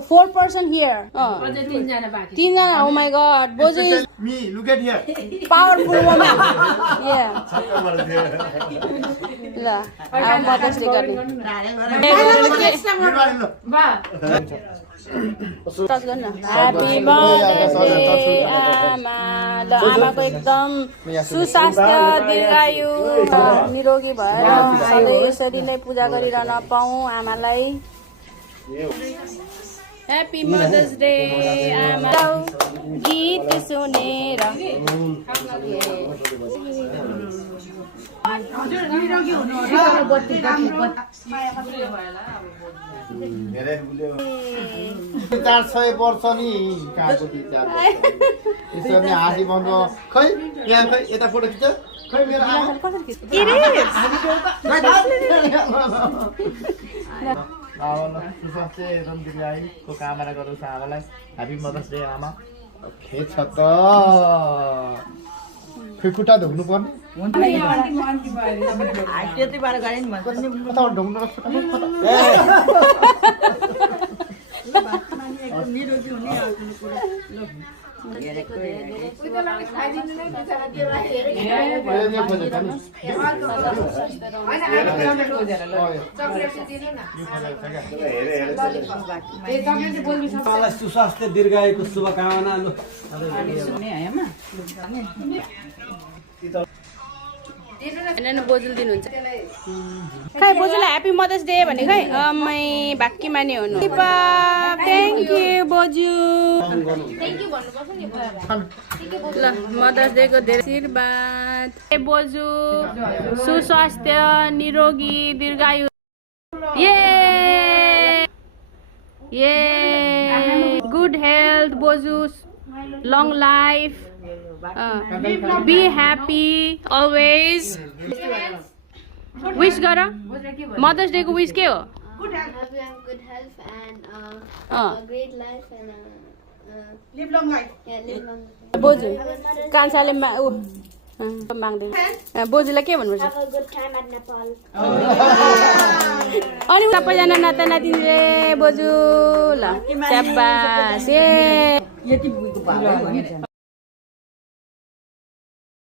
4% here. तीनजना. Oh my God. Boju is Me, look at here. powerful woman. Yeah. ल अब Mother's Day गर्ने. Touch गर्न. Happy Mother's Day आमा. ल आमाको एकदम सुस्वास्थ्य दीर्घायु निरोगी भएर सधैँ यसरी नै पूजा गरिरहन पाऊँ आमालाई. Happy Mother's Day आमा. गीत सुनेर धेरै बुल्यो 400 वर्ष नि कहाँको 400 यसरी हाँसी भन्नु खै यहाँ खै यता फोटो खिच्छ खै मेरो आमा सुस्वास्थ्य एकदम दीर्घायुको कामना गरोस् आमालाई. ह्यापी मदर्स डे आमा. खेच त खुट्टा धुनु पर्ने ढुङ्नु सुस्वास्थ्य दीर्घायुको शुभकामना. बोजूले दिनुहुन्छ. खै बोजूलाई ह्याप्पी मदर्स डे भने खै अम्मै बाक्की माने हुनु. थ्याङ्क यू बोजू. ल मदर्स डे को धेरै आशीर्वाद. बोजू सुस्वास्थ्य निरोगी दीर्घायु. ये गुड हेल्थ बोजू. long life. Be happy always. Wish गर. Mother's Day को wish के हो? Good health and a great life and live long life. Yeah, live long life. बोजू कान्छाले माग्दै. बोजूलाई के भन्नुपर्छ? Have a good time at Nepal. अनि सबैजना नाता नातिनीले बोजू ल स्याबास.